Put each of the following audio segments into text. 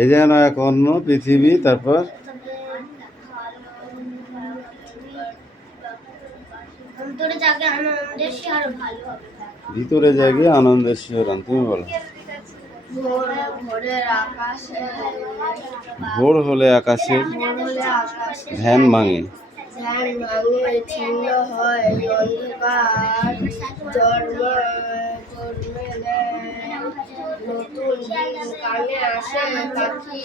এ যেন এক অন্য পৃথিবী। তারপর ভিতরে জাগে আনন্দের শিহরণ। তুমি বলো। ভোর হলে আকাশের ধ্যান ভাঙে, ছিন্ন হয় অন্ধকার, নতুন কানে আসে পাখি।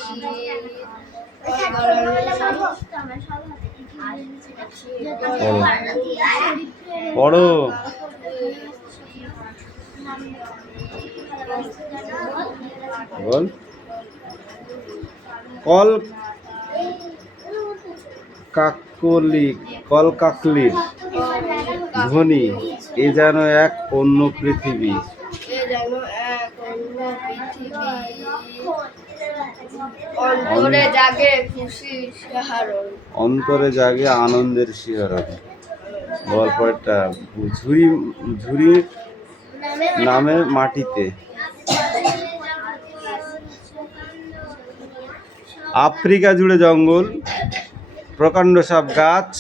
পড়ো। বল। কলকাকলির ধ্বনি, এ যেন এক অন্য পৃথিবী। অন্তরে জাগে খুশির শিহরণ, অন্তরে জাগে আনন্দের শিহরণ। গল্পটা ঝুরি নামে মাটিতে। আফ্রিকা জুড়ে জঙ্গল, প্রকাণ্ড সব গাছ,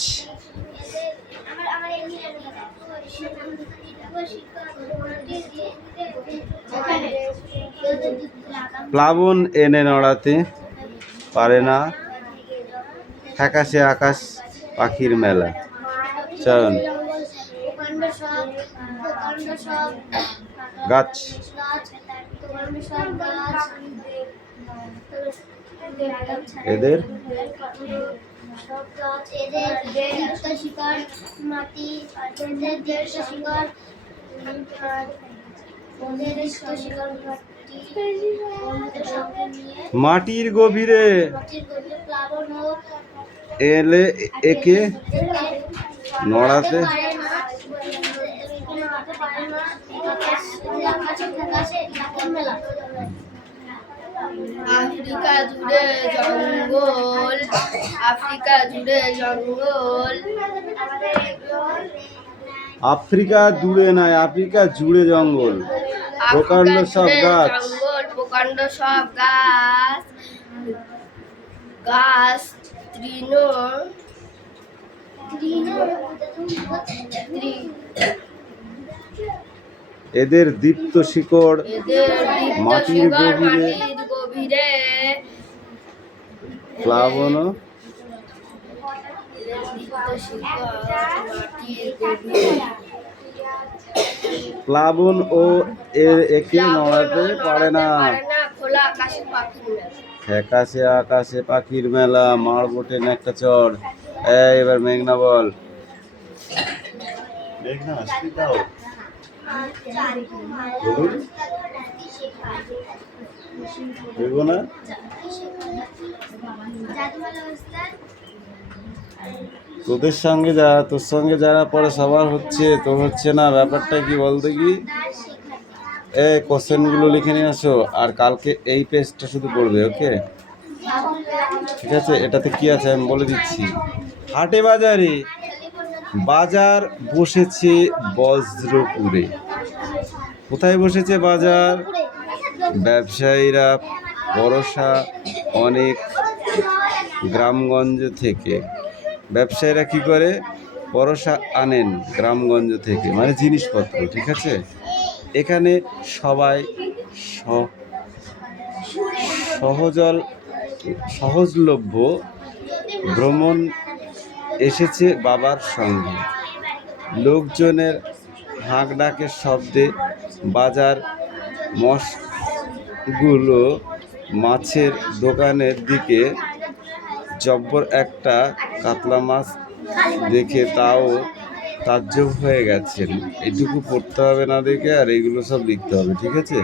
প্লাবন এনে নড়াতে পারে না, ফ্যাকাশে আকাশ পাখির মেলা। চয়ন। গাছ। এদের মাটির গভীরে এলে একে নড়াতে আফ্রিকা জুড়ে জঙ্গল, আফ্রিকা জুড়ে জঙ্গল, আফ্রিকা দূরে নয়, আফ্রিকা জুড়ে জঙ্গল, প্রকাণ্ড সব গাছ, প্রকাণ্ড সব গাছ, গাছ তৃণ, এদের দীপ্ত শিকড় মাটির গভীরে, প্লাবন প্লাবন ও একে নড়াতে পারে না, ফ্যাকাশে আকাশে পাখির মেলা। মার বোটে একটা চড়। এবার মেঘনা বল। মেঘনা দাও। না তোর সঙ্গে যারা পরে সবার হচ্ছে, তোর হচ্ছে না, ব্যাপারটা কি বলতে কি? কোশ্চেনগুলো লিখে নিয়ে আসো, আর কালকে এই পেজটা শুধু পড়বে। ওকে, ঠিক আছে? এটাতে কি আছে আমি বলে দিচ্ছি। হাটে বাজারে বাজার বসেছে বজ্রপুরে। কোথায় বসেছে বাজার? ব্যবসায়ীরা পরশা অনেক গ্রামগঞ্জ থেকে। ব্যবসায়ীরা কি করে? পরশা আনেন গ্রামগঞ্জ থেকে, মানে জিনিসপত্র। ঠিক আছে? এখানে সবাই সহজলভ্য ভ্রমণ এসেছে বাবার সঙ্গে। লোকজনের হাঁক ডাকের শব্দে বাজার মশগুলো মাছের দোকানের দিকে। জব্বর একটা কাতলা মাছ দেখে তাও তাজ্জব হয়ে গেছেন। এটুকু পড়তে হবে না দেখে, আর এইগুলো সব লিখতে হবে। ঠিক আছে?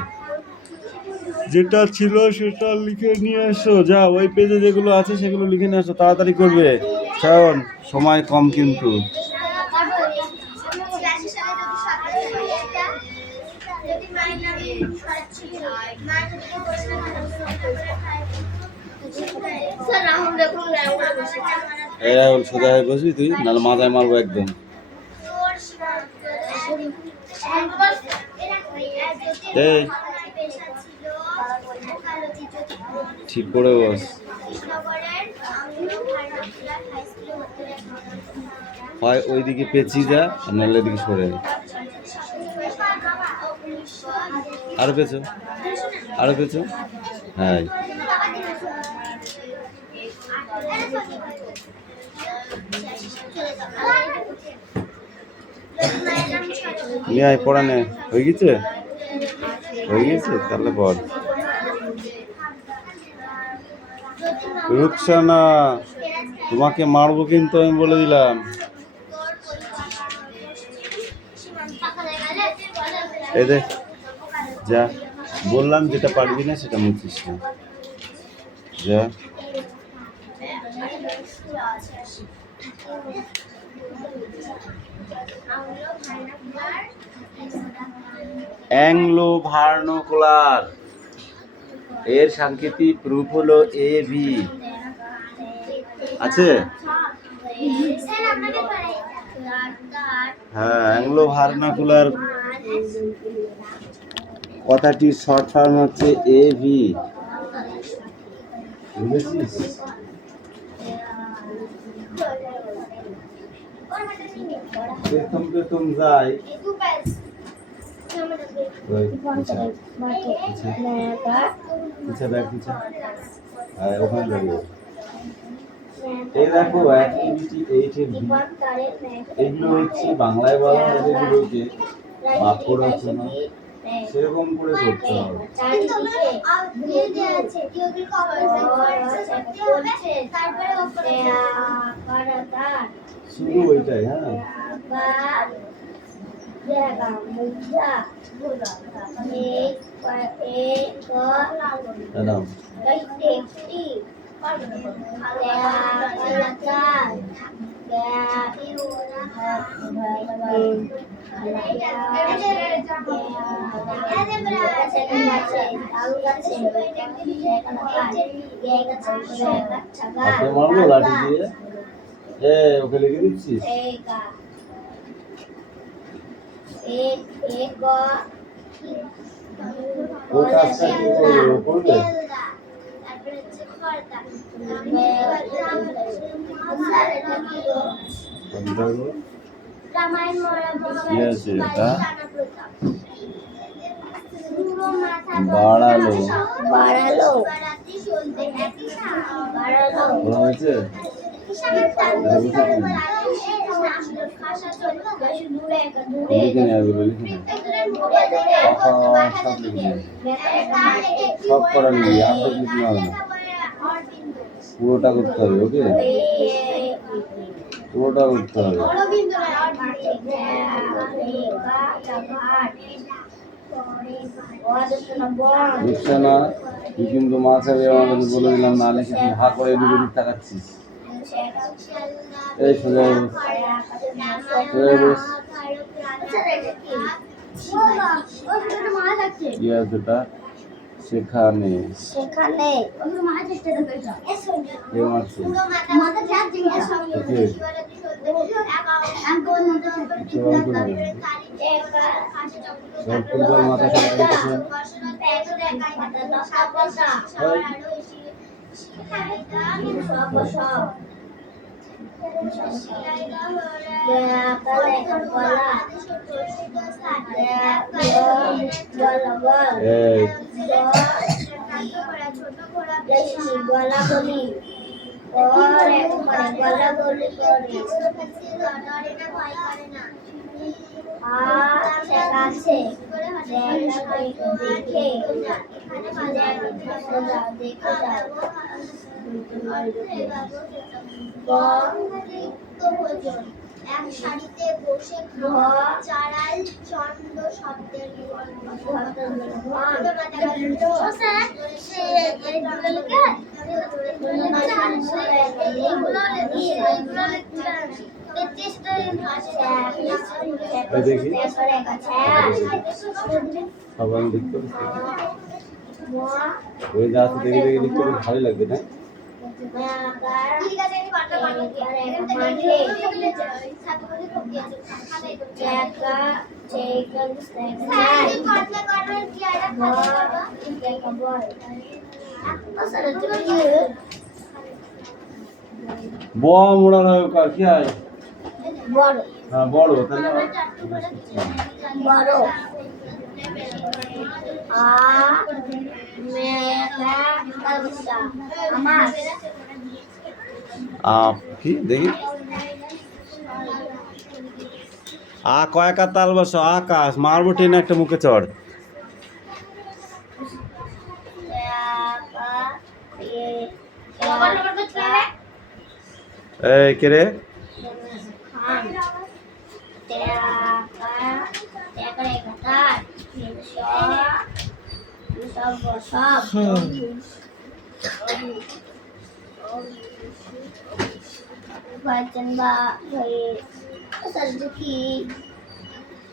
যেটা ছিল সেটা লিখে নিয়ে এসো। যা ওই পেজে যেগুলো আছে সেগুলো লিখে নিয়ে এসো, তাড়াতাড়ি করবে। শোন, সময় কম কিন্তু। স্যার রাহুল দেখুন রাহুল বসেছে। এই রাহুল, সোজা হয়ে বসবি তুই, নাহলে মাথায় মারবো একদম। এই ঠিক করে বস। হয় ওইদিকে পেঁচিয়ে যা, আর নাহলে এদিকে সরে যা। আরো পেঁচো, আরো পেঁচো। হ্যাঁ, নিয়ে আয়, পড়া নে। হয়ে গেছে, হয়ে গেছে, তাহলে পড়। রুকসানা, তোমাকে মারবো কিন্তু, আমি বলে দিলাম। এই দেখ, যা বললাম, যেটা পারবি না সেটা মুছিস না, যা। অ্যাংলো ভার্নাকুলার এর সাংকেতিক রূপ হলো এবি। আছে? হ্যাঁ, অ্যাংলো ভার্নাকুলার কথাটির শর্ট ফর্ম হচ্ছে এবি। বুঝেছিস? প্রথম যাই ওখানে দাঁড়িয়ে। এই দেখো, অ্যাক্টিভিটি 8 এর বি। এগুলো হচ্ছে বাংলায় বলা হয় যেগুলোকে বাক্য রচনা সেরকম করে করতে হবে। শুধু ওইটাই। হ্যাঁ, ম্যাডাম, ওকে মারবো লাঠি দিয়ে? ওকে লিখে দিচ্ছিস? ও কাজটা কি করবে? ও করবে? কি আছে এটা? বাড়ালো, বাড়ালো, বলা হয়েছে? লিখে নে, আগে লিখে নে। সব লিখে নে, সব করা লিখবি, আর্ধেক লিখলে হবে না, পুরোটা করতে হবে। ওকে, পুরোটা করতে হবে। রুকসানা, তুই কিন্তু মাছ হবে আমাদের বলে দিলাম, না লিখে তুই হা করে এদিকে ওদিক তাকাচ্ছিস। এই সোজা বস, সোজা বস। কি আছে এটা? সেখানে, সেখানে কে মারছে? সব ফুটবল মাথা খেলা গলা বলি গলা বলি আছে দেখে এক সারিতে বসে খাওয়া চারাল চন্দ্র শব্দের দেখি সবাই লিখতে ওই যা আছে দেখে দেখে লিখতে বেশ ভালোই লাগবে না? ব মোড়া নৌকার কি হয়? বড় হ্যাঁ বড় তাহলে বড় মেঘা আমার কি দেখি কয়েকা তাল বসো আকাশ মারবো টেনে একটা মুখে চড় এই কে রে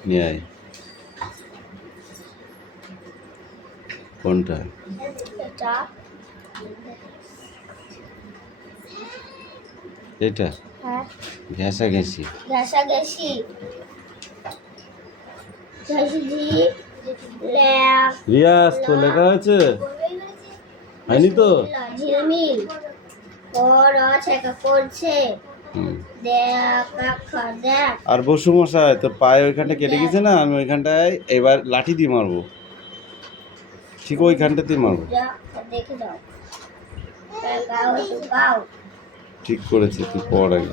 নিয়ে আয়। কোনটা এটা ঘেঁষা ঘেঁষি ঘেঁষাঘেঁষি রিয়াজ তো লেখা হয়েছে হয়নি তো ঝিলমিল করছে আর বসু মশাই তোর পায়ে ওইখানটা কেটে গেছে না আমি ওইখানটায় এবার লাঠি দিয়ে মারবো ঠিক ওইখানটাতেই মারবো দেখে দাও ঠিক করেছে তুই পড় আগে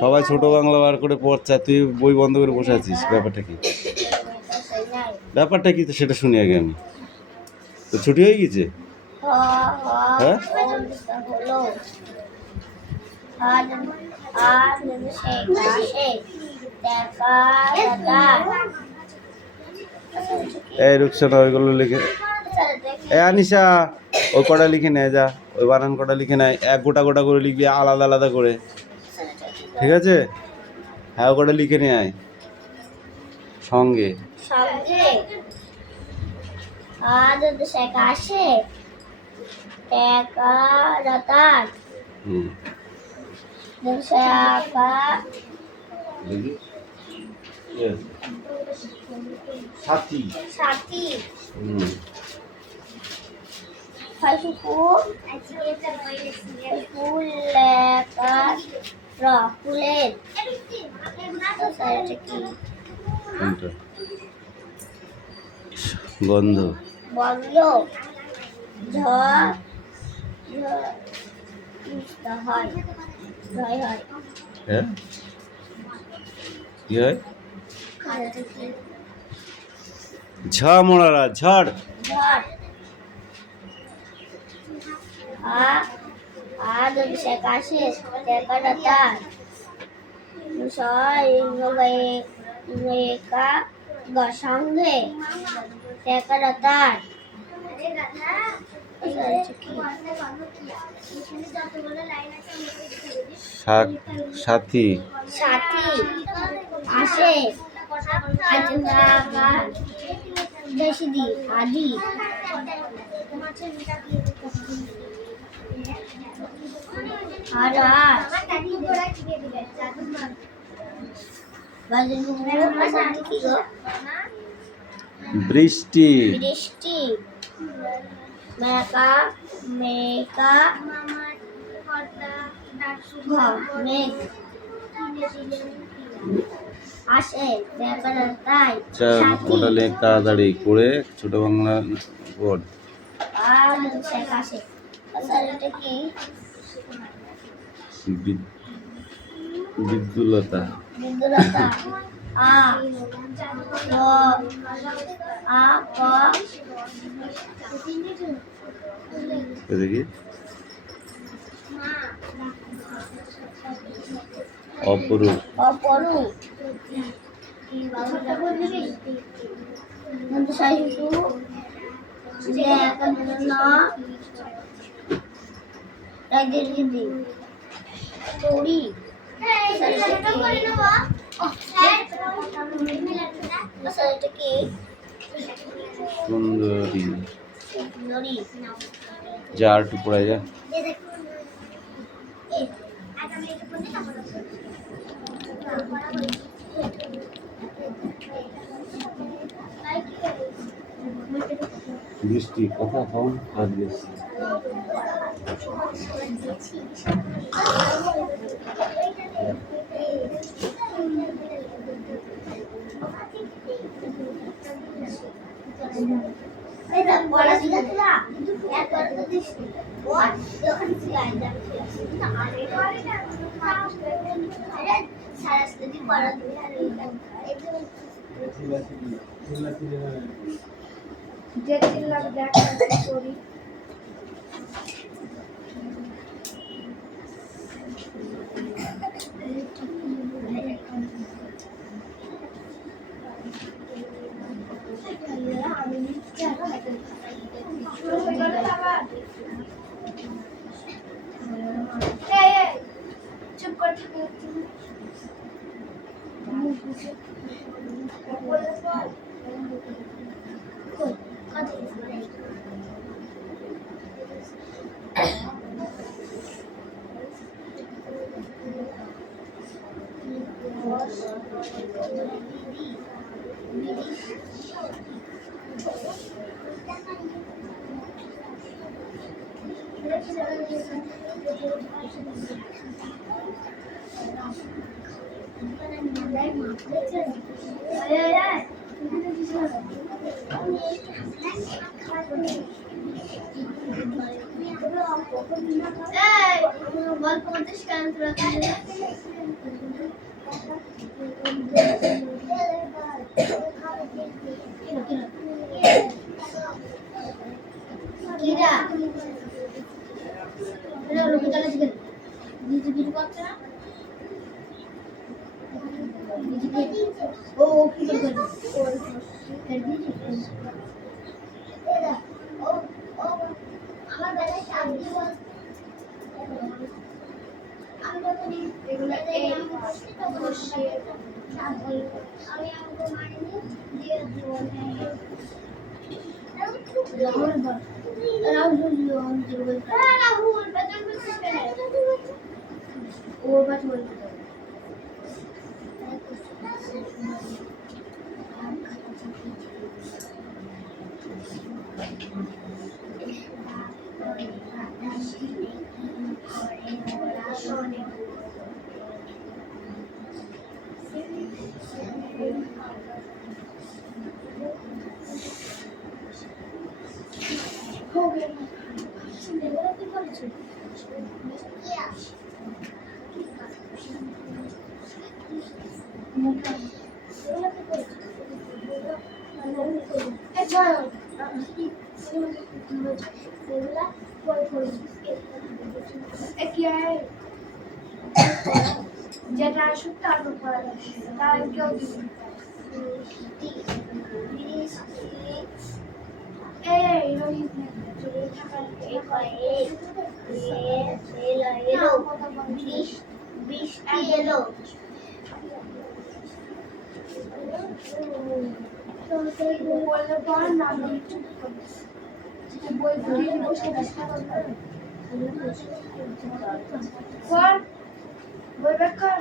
সবাই ছোট বাংলা বার করে পড়ছে তুই বই বন্ধ করে বসে আছিস ব্যাপারটা কি ব্যাপারটা কি তো সেটা শুনি আগে আমি তো ছুটি হয়ে গেছে হ্যাঁ এই রুকসানা ওইগুলো লিখে এ আনিশা ওই কটা লিখে নেয় যা ওই বানান কটা লিখে নেয় এক গোটা গোটা করে লিখবি আলাদা আলাদা করে ঠিক আছে হ্যাঁ ও কটা লিখে নিয়ে আয় সঙ্গে সঙ্গে আজ শেখাশে একারতার হুম শেখা দেখি সাথী সাথী হুম ফুল লেখা ফুলের কোনটা গন্ধ বন্ধ হয় হ্যাঁ কি হয় ঝ মোড়ারা ঝড় আজ শেখাশে একারতার সঙ্গে একারতার সাথী সাথী আসে বেশি দি আদি বৃষ্টি বৃষ্টি মেকা মেকা মেঘ আসে তাই ওটা লেখ তাড়াতাড়ি করে ছোট বাংলা পড় আর শেখাশে এটা কি বিদ্যুলতা বিদ্যুলতা দেখি অপরূপ অপরূপ লেখাগুলো রাগের গিদি তোরি এটা কি সুন্দরী নরি যা আর একটু পড়াই যা বৃষ্টি কথা কম আর বেশি এটা পড়া শিখাচ্ছিলা একবার তো দিস ওর যখন ছিলাই যাবে না আরে পারে না আরে সারা স্তুতি পড়া দিবি আর যে চিল্লা দেখ করি চুপ করে থাকে গল্প করতে কেন কিরা রবি কালে জিজ্ঞেস দিদি কিছু করছে না ও কি করবে আমার বেলায় শান্তি বল আমি যখন এগুলো এই বসে শান্তি আমি আমাকে মারিনি দিয়ে রাহুল বল রাহুল বেতন ওর বাদ বলতে যেটা আসুক তারপর পড়া যাবে তার কেউ দিবে এই রোহিত বৃষ্টি এলো বললে পর না বই পড়িয়ে বসে কর বই ব্যাক কর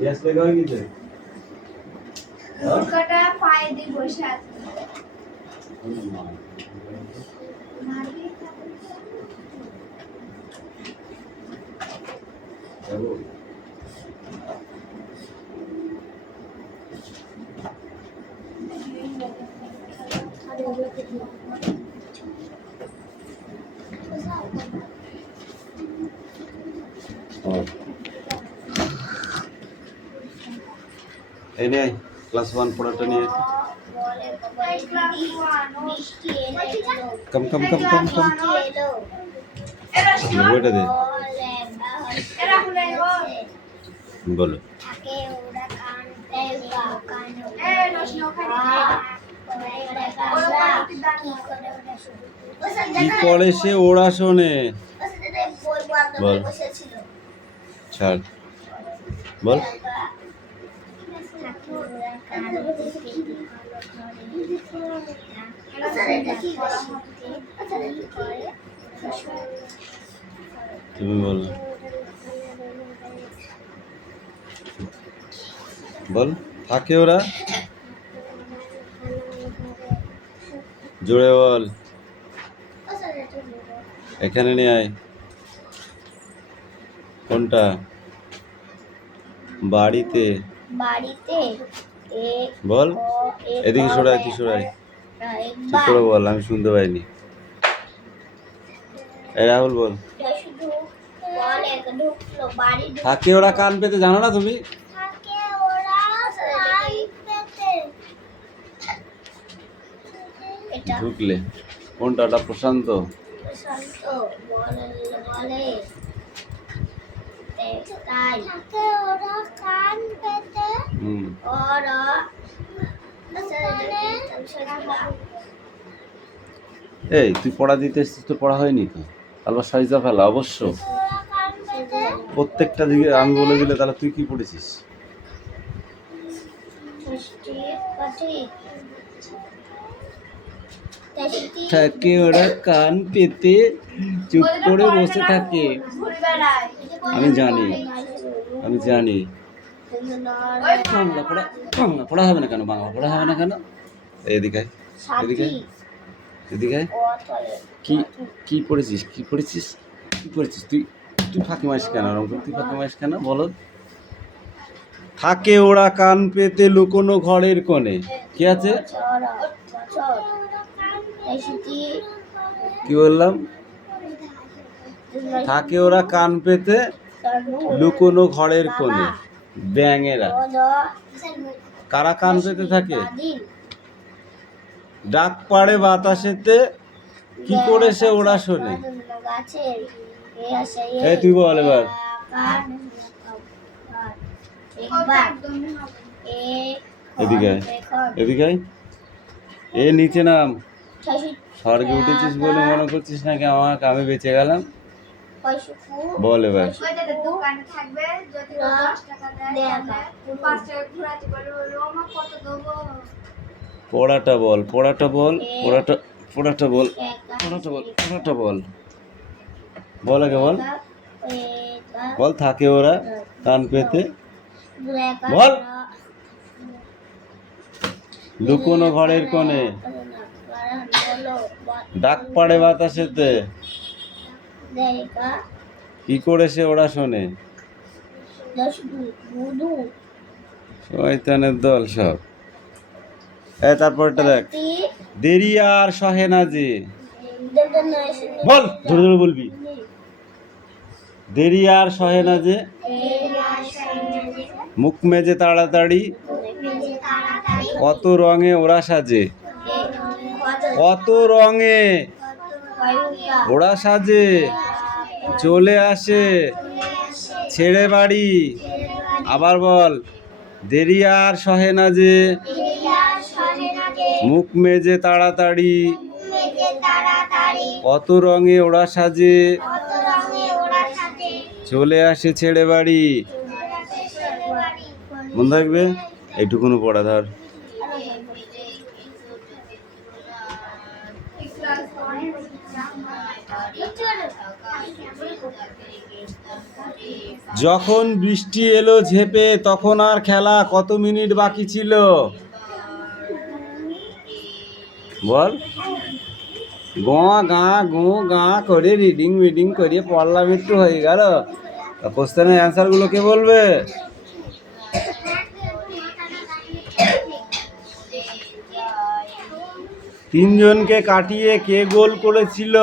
গ্যাস লেগে হয়ে গেছে মুরগাটা পায়ে দিয়ে বসে আছে। এই নে ক্লাস 1 পড়াটা নিয়ে কম কম কম কম কম বইটা দে বলো কি করে সে ওরা শোনে বল ছাড় বল তুমি বল বল থাকে ওরা জোরে বল এখানে নিয়ে আয় কোনটা বাড়িতে বাড়িতে বল এদিকে সরাই তুই সরাই ঠিক করে বল আমি শুনতে পাইনি এই রাহুল বল থাকে ওরা কান পেতে জানো না তুমি ঢুকলে কোনটা ওটা প্রশান্ত এই তুই পড়া দিতে এসেছিস তো পড়া হয়নি তো আলবা সাইজা ফেলা অবশ্য প্রত্যেকটা দিকে আমি বলে দিলে তাহলে তুই কি পড়েছিস থাকে ওরা কান পেতে চুপ করে বসে থাকে আমি জানি বাংলা পড়া হবে না কেন বাংলা পড়া হবে না কেন এদিকে এদিকে কি কি পড়েছিস তুই তুই ফাঁকি মারিস কেন তুই ফাঁকি মারিস কেন বলো থাকে ওরা কান পেতে লুকোনো ঘরের কোণে কি আছে কি বললাম থাকে ওরা কান পেতে লুকোনো ঘরের কোণে ব্যাঙেরা কারা কান পেতে থাকে ডাক পাড়ে বাতাসেতে কি করে সে ওরা শোনে এই তুই বল এবার এদিকে এ নিচে নাম স্বর্গে উঠেছিস বলে মনে করছিস নাকি আমাকে আমি বেঁচে গেলাম বল এবার পড়াটা বল বল আগে বল থাকে ওরা কান পেতে বল লুকোনো ঘরের কোণে ডাক পাড়ে বাতাসেতে কি করে সে ওরা শোনে শয়তানের দল সব তারপরটা দেখ দেরি আর সহে না যে বল ধরে ধরে বলবি দেরি আর সহে না যে মুখ মেজে তাড়াতাড়ি কত রঙে ওরা সাজে কত রঙে ওরা সাজে চলে আসে ছেড়ে বাড়ি আবার বল, দেরি আর সহে না যে, দেরিয়ার সহে না যে, মুখ মেজে তাড়াতাড়ি, মেজে তাড়াতাড়ি, কত রঙে ওড়া সাজে, কত রঙে ওরা সাজে, চলে আসে ছেড়ে বাড়ি। চলে আসে ছেলে বাড়ি। মনে থাকবে? এইটুকুনো পড়া ধর। যখন বৃষ্টি এলো ঝেপে, তখন আর খেলা কত মিনিট বাকি ছিল? বল। গোয়া গা গো গা করে রিডিং মিডিং করে পড়লাম, একটু হয়ে গেল। কোশ্চেনের অ্যান্সার গুলো কে বলবে? তিনজনকে কাটিয়ে কে গোল করেছিল?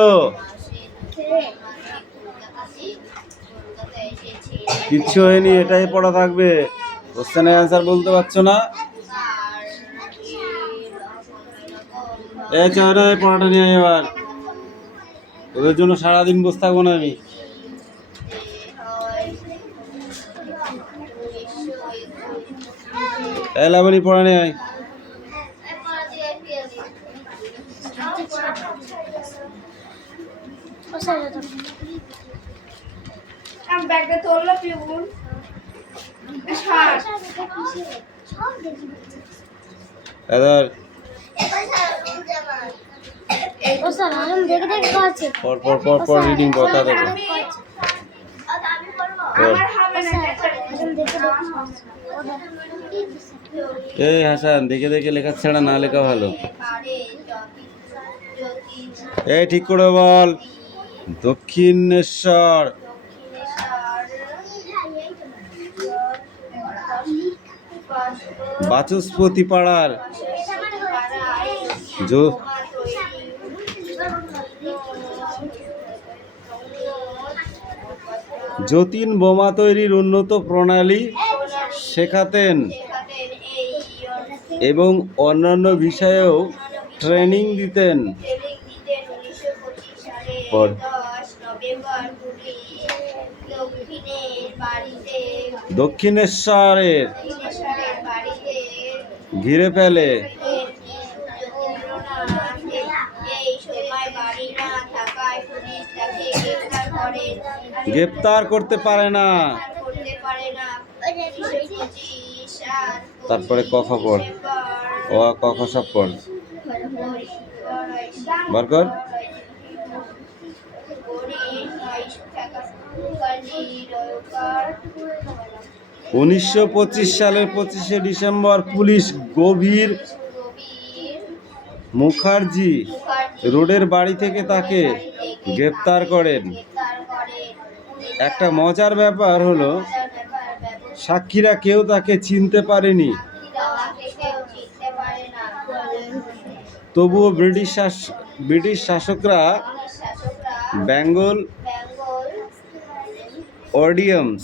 কিচ্ছু হয়নি, এটাই পড়া থাকবে। কোশ্চেনের অ্যান্সার বলতে পারছো না? এই চলো, এই পড়াটা নিয়ে আয় এবার। ওদের জন্য সারাদিন বসে থাকবো না আমি। এই লাবণী, পড়া নিয়ে আয়। ব্যাগটা তোলো পিউন। এবার ও স্যার আমি দেখে দেখে করছি। পর পর পর পর রিডিং কথা দেবো। আমি করব। আমার হবে না এখন দেখে দেখে এই হাসান, দেখে দেখে লেখা ছাড়া না লেখা ভালো। এই ঠিক করে বল। দক্ষিণেশ্বর বাচস্পতি পাড়ার যতীন বোমা তৈরির উন্নত প্রণালী শেখাতেন এবং অন্যান্য বিষয়েও ট্রেনিং দিতেন। পর। দক্ষিণেশ্বরের ঘিরে ফেলে গ্রেপ্তার করতে পারে না। তারপরে ক খ পড়, ও আ ক খ সব পড়। বার কর। 1925 সালের 25শে ডিসেম্বর পুলিশ গভীর মুখার্জি রোডের বাড়ি থেকে তাকে গ্রেপ্তার করেন। একটা মজার ব্যাপার হলো, সাক্ষীরা কেউ তাকে চিনতে পারেনি। তবুও ব্রিটিশ শাসকরা বেঙ্গল অর্ডিন্যান্স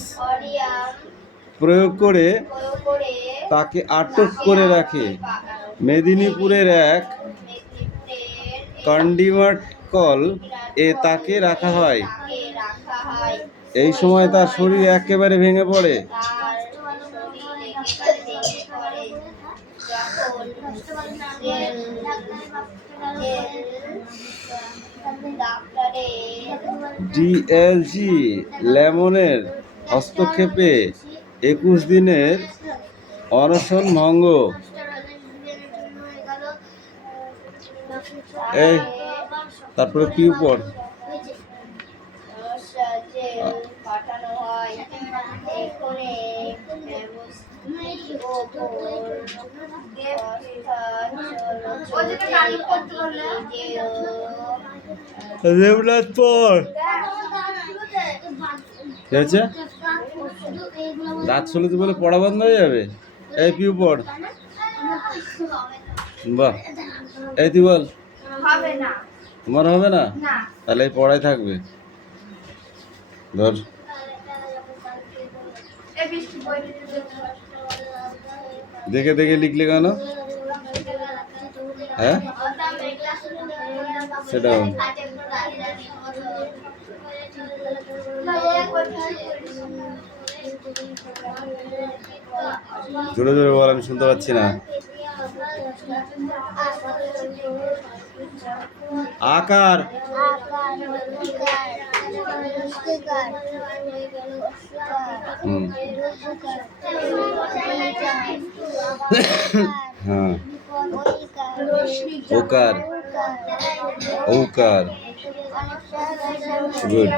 প্রয়োগ করে তাকে আটক করে রাখে। মেদিনীপুরের এক কন্ডিমার্ট কল এ তাকে রাখা হয়। এই সময় তার শরীর একেবারে ভেঙে পড়ে। ডিএলজি লেমনের হস্তক্ষেপে 21 দিনের অনশন ভঙ্গ। এই তারপরে পিউ পড়। দেবনাথ পড়। কি হয়েছে? দাঁত চলেছে বলে পড়া বন্ধ হয়ে যাবে? এই পিউ পড়। বাহ, এই তুই বল। হবে না। তোমার হবে না? না। তাহলে এই পড়াই থাকবে। ধর। এই বৃষ্টি বইতে দেখে দেখে লিখলে কেন? হ্যাঁ, সেটাও। জোরে জোরে বল, আমি শুনতে পাচ্ছি না। আকার, হুম, হ্যাঁ, ওকার, ঔকার, গুড।